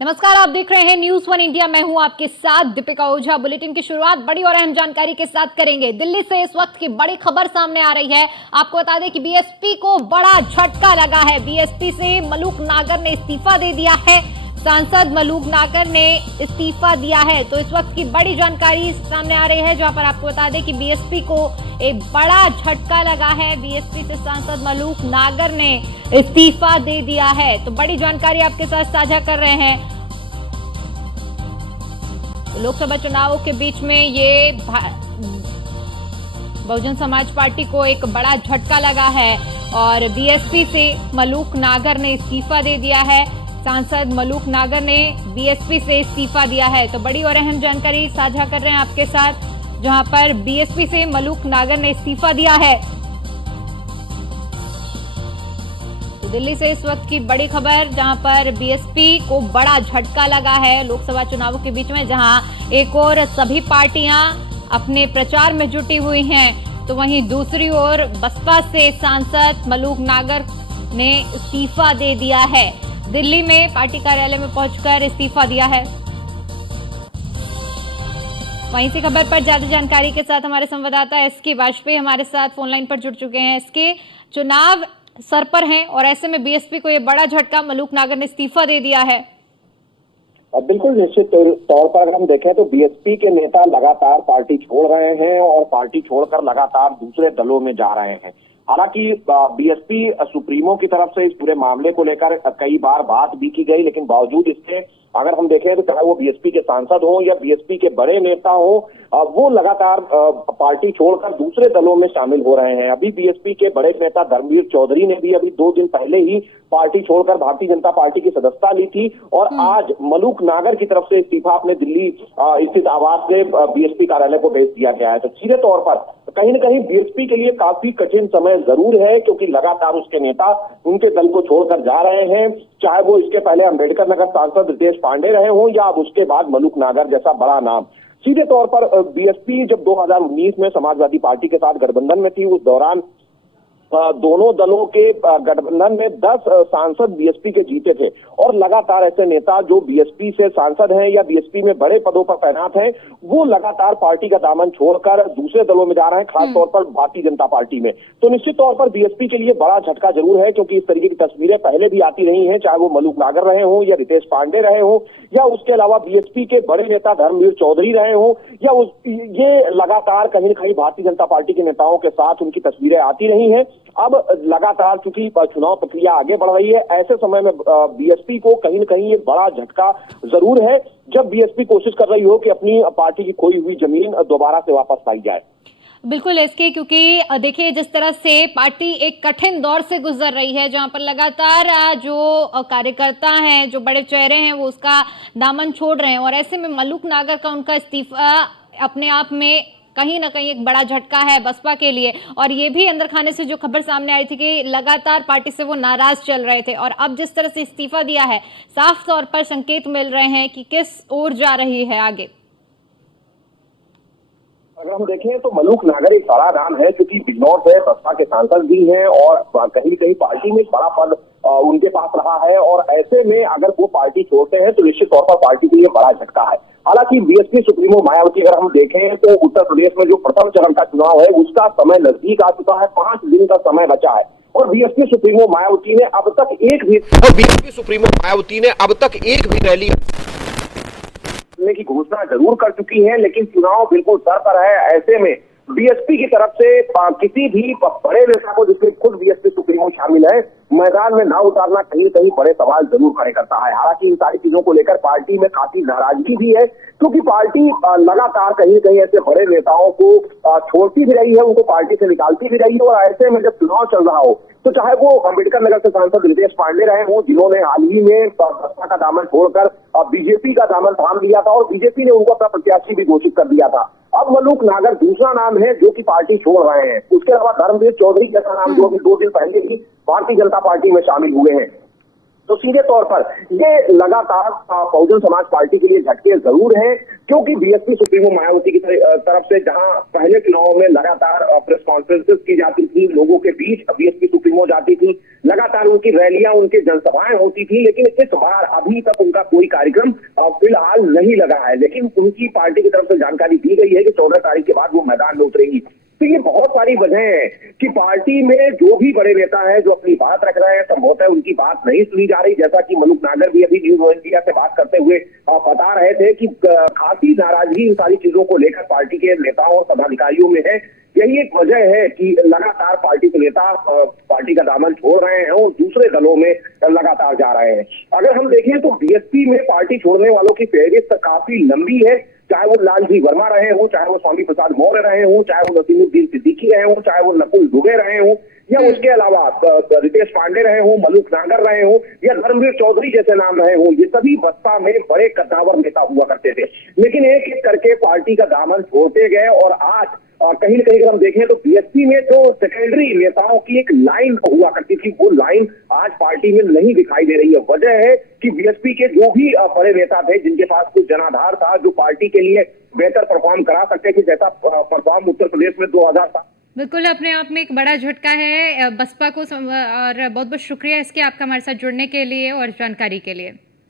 नमस्कार, आप देख रहे हैं न्यूज़ वन इंडिया। मैं हूं आपके साथ दीपिका ओझा। बुलेटिन की शुरुआत बड़ी और अहम जानकारी के साथ करेंगे। दिल्ली से इस वक्त की बड़ी खबर सामने आ रही है। आपको बता दें कि बीएसपी को बड़ा झटका लगा है। बीएसपी से मलूक नागर ने इस्तीफा दे दिया है। सांसद मलूक नागर ने इस्तीफा दिया है। तो इस वक्त की बड़ी जानकारी सामने आ रही है, जहां पर आपको बता दें कि बीएसपी को एक बड़ा झटका लगा है। बीएसपी से सांसद मलूक नागर ने इस्तीफा दे दिया है। तो बड़ी जानकारी आपके साथ साझा कर रहे हैं। लोकसभा चुनावों के बीच में ये बहुजन समाज पार्टी को एक बड़ा झटका लगा है और बीएसपी से मलूक नागर ने इस्तीफा दे दिया है। सांसद मलूक नागर ने बीएसपी से इस्तीफा दिया है। तो बड़ी और अहम जानकारी साझा कर रहे हैं आपके साथ, जहां पर बीएसपी से मलूक नागर ने इस्तीफा दिया है। तो दिल्ली से इस वक्त की बड़ी खबर, जहां पर बीएसपी को बड़ा झटका लगा है लोकसभा चुनावों के बीच में, जहां एक और सभी पार्टियां अपने प्रचार में जुटी हुई हैं, तो वहीं दूसरी ओर बसपा से सांसद मलूक नागर ने इस्तीफा दे दिया है। दिल्ली में पार्टी कार्यालय में पहुंचकर इस्तीफा दिया है। वहीं से खबर पर ज्यादा जानकारी के साथ हमारे संवाददाता एसके वाजपेयी हमारे साथ फोन लाइन पर जुड़ चुके हैं। एसके, चुनाव सर पर हैं और ऐसे में बीएसपी को यह बड़ा झटका, मलूक नागर ने इस्तीफा दे दिया है। बिल्कुल निश्चित तौर पर अगर हम देखें तो बीएसपी के नेता लगातार पार्टी छोड़ रहे हैं और पार्टी छोड़कर लगातार दूसरे दलों में जा रहे हैं। हालांकि बीएसपी सुप्रीमो की तरफ से इस पूरे मामले को लेकर कई बार बात भी की गई, लेकिन बावजूद इसके अगर हम देखें तो चाहे वो बीएसपी के सांसद हो या बीएसपी के बड़े नेता हो, वो लगातार पार्टी छोड़कर दूसरे दलों में शामिल हो रहे हैं। अभी बीएसपी के बड़े नेता धर्मवीर चौधरी ने भी अभी 2 दिन पहले ही पार्टी छोड़कर भारतीय जनता पार्टी की सदस्यता ली थी और आज मलूक नागर की तरफ से इस्तीफा अपने दिल्ली स्थित आवास से बीएसपी कार्यालय को भेज दिया गया है। तो सीधे तौर पर कहीं न कहीं बीएसपी के लिए काफी कठिन समय जरूर है, क्योंकि लगातार उसके नेता उनके दल को छोड़कर जा रहे हैं, चाहे वो इसके पहले अंबेडकर नगर सांसद रितेश पांडे रहे हों या अब उसके बाद मलूक नागर जैसा बड़ा नाम। सीधे तौर पर बीएसपी जब 2019 में समाजवादी पार्टी के साथ गठबंधन में थी, उस दौरान दोनों दलों के गठबंधन में 10 सांसद बीएसपी के जीते थे और लगातार ऐसे नेता जो बीएसपी से सांसद हैं या बीएसपी में बड़े पदों पर तैनात हैं, वो लगातार पार्टी का दामन छोड़कर दूसरे दलों में जा रहे हैं, खासतौर पर भारतीय जनता पार्टी में। तो निश्चित तौर पर बीएसपी के लिए बड़ा झटका जरूर है, क्योंकि इस तरीके की तस्वीरें पहले भी आती रही हैं, चाहे वो मलूक नागर रहे हों या रितेश पांडे रहे हों या उसके अलावा बीएसपी के बड़े नेता धर्मवीर चौधरी रहे हों या ये लगातार कहीं न कहीं भारतीय जनता पार्टी के नेताओं के साथ उनकी तस्वीरें आती रही हैं। अब लगातार चूंकि चुनाव प्रक्रिया आगे बढ़ रही है, ऐसे समय में बीएसपी को कहीं न कहीं ये बड़ा झटका जरूर है, जब बीएसपी कोशिश कर रही हो कि अपनी पार्टी की खोई हुई जमीन दोबारा से वापस पाई जाए। बिल्कुल इसके, क्योंकि देखिए जिस तरह से पार्टी एक कठिन दौर से गुजर रही है, जहां पर लगातार जो कार्यकर्ता हैं, जो बड़े चेहरे हैं, वो उसका दामन छोड़ रहे हैं और ऐसे में मलूक नागर का उनका इस्तीफा अपने आप में कहीं ना कहीं एक बड़ा झटका है बसपा के लिए। और ये भी अंदर खाने से जो खबर सामने आई थी कि लगातार पार्टी से वो नाराज चल रहे थे और अब जिस तरह से इस्तीफा दिया है, साफ तौर पर संकेत मिल रहे हैं कि किस ओर जा रही है आगे। अगर हम देखें तो मलूक नागर एक बड़ा नाम है, क्योंकि बिजनौर से बसपा के सांसद भी हैं और कहीं कहीं पार्टी में बड़ा पद उनके पास रहा है और ऐसे में अगर वो पार्टी छोड़ते हैं तो निश्चित तौर पर पार्टी के लिए बड़ा झटका है। हालांकि बीएसपी सुप्रीमो मायावती अगर हम देखें तो उत्तर प्रदेश में जो प्रथम चरण का चुनाव है उसका समय नजदीक आ चुका है, 5 दिन का समय बचा है और बीएसपी सुप्रीमो मायावती ने अब तक एक भी रैली की घोषणा जरूर कर चुकी है, लेकिन चुनाव बिल्कुल सर पर है। ऐसे में बीएसपी की तरफ से किसी भी बड़े नेता को, जिसमें खुद बीएसपी सुप्रीमो शामिल है, मैदान में ना उतारना कहीं न कहीं बड़े सवाल जरूर खड़े करता है। हालांकि इन सारी चीजों को लेकर पार्टी में काफी नाराजगी भी है, क्योंकि पार्टी लगातार कहीं न कहीं ऐसे बड़े नेताओं को छोड़ती भी रही है, उनको पार्टी से निकालती भी रही है और ऐसे में जब चुनाव चल रहा हो तो चाहे वो अंबेडकर नगर से सांसद रितेश पांडे रहे हों, जिन्होंने हाल ही में बसपा का दामन छोड़कर बीजेपी का दामन थाम लिया था और बीजेपी ने उनको अपना प्रत्याशी भी घोषित कर दिया था। अब मलूक नागर दूसरा नाम है जो कि पार्टी छोड़ रहे हैं। उसके अलावा धर्मवीर चौधरी जैसा नाम जो अभी 2 दिन पहले ही भारतीय जनता पार्टी में शामिल हुए हैं। तो सीधे तौर पर ये लगातार बहुजन समाज पार्टी के लिए झटके जरूर हैं, क्योंकि बीएसपी सुप्रीमो मायावती की तरफ से जहां पहले चुनाव में लगातार प्रेस कॉन्फ्रेंसेस की जाती थी, लोगों के बीच बीएसपी सुप्रीमो जाती थी, लगातार उनकी रैलियां, उनकी जनसभाएं होती थी, लेकिन इस बार अभी तक उनका कोई कार्यक्रम फिलहाल नहीं लगा है। लेकिन उनकी पार्टी की तरफ से जानकारी दी गई है कि 14 तारीख के बाद वो मैदान में उतरेंगी। तो ये बहुत सारी वजह है कि पार्टी में जो भी बड़े नेता हैं जो अपनी बात रख रहे हैं, संभवतः उनकी बात नहीं सुनी जा रही। जैसा कि मनुक नागर भी अभी न्यूज इंडिया से बात करते हुए बता रहे थे कि खासी नाराजगी इन सारी चीजों को लेकर पार्टी के नेताओं और पदाधिकारियों में है। यही एक वजह है कि लगातार पार्टी के नेता पार्टी का दामन छोड़ रहे हैं और दूसरे दलों में लगातार जा रहे हैं। अगर हम देखें तो बीएसपी में पार्टी छोड़ने वालों की फहरिस्त काफी लंबी है, चाहे वो लालजी वर्मा रहे हो, चाहे वो स्वामी प्रसाद मौर्य रहे हो, चाहे वो नसीमुद्दीन सिद्दीकी रहे हो, चाहे वो नकुल दुबे रहे हो, या उसके अलावा रितेश पांडे रहे हो, मनुक नागर रहे हो, या धर्मवीर चौधरी जैसे नाम रहे हो। ये सभी बसपा में बड़े कद्दावर नेता हुआ करते थे, लेकिन एक एक करके पार्टी का दामन छोड़ते गए और आज कहीं न कहीं अगर हम देखें तो बीएसपी में जो सेकेंडरी नेताओं की एक लाइन हुआ करती थी, वो लाइन आज पार्टी में नहीं दिखाई दे रही है। वजह है कि बीएसपी के जो भी बड़े नेता थे, जिनके पास कुछ जनाधार था, जो पार्टी के लिए बेहतर परफॉर्म करा सकते थे, जैसा परफॉर्म उत्तर प्रदेश में 2007। बिल्कुल, अपने आप में एक बड़ा झटका है बसपा को और बहुत बहुत शुक्रिया इसके आपका हमारे साथ जुड़ने के लिए और जानकारी के लिए।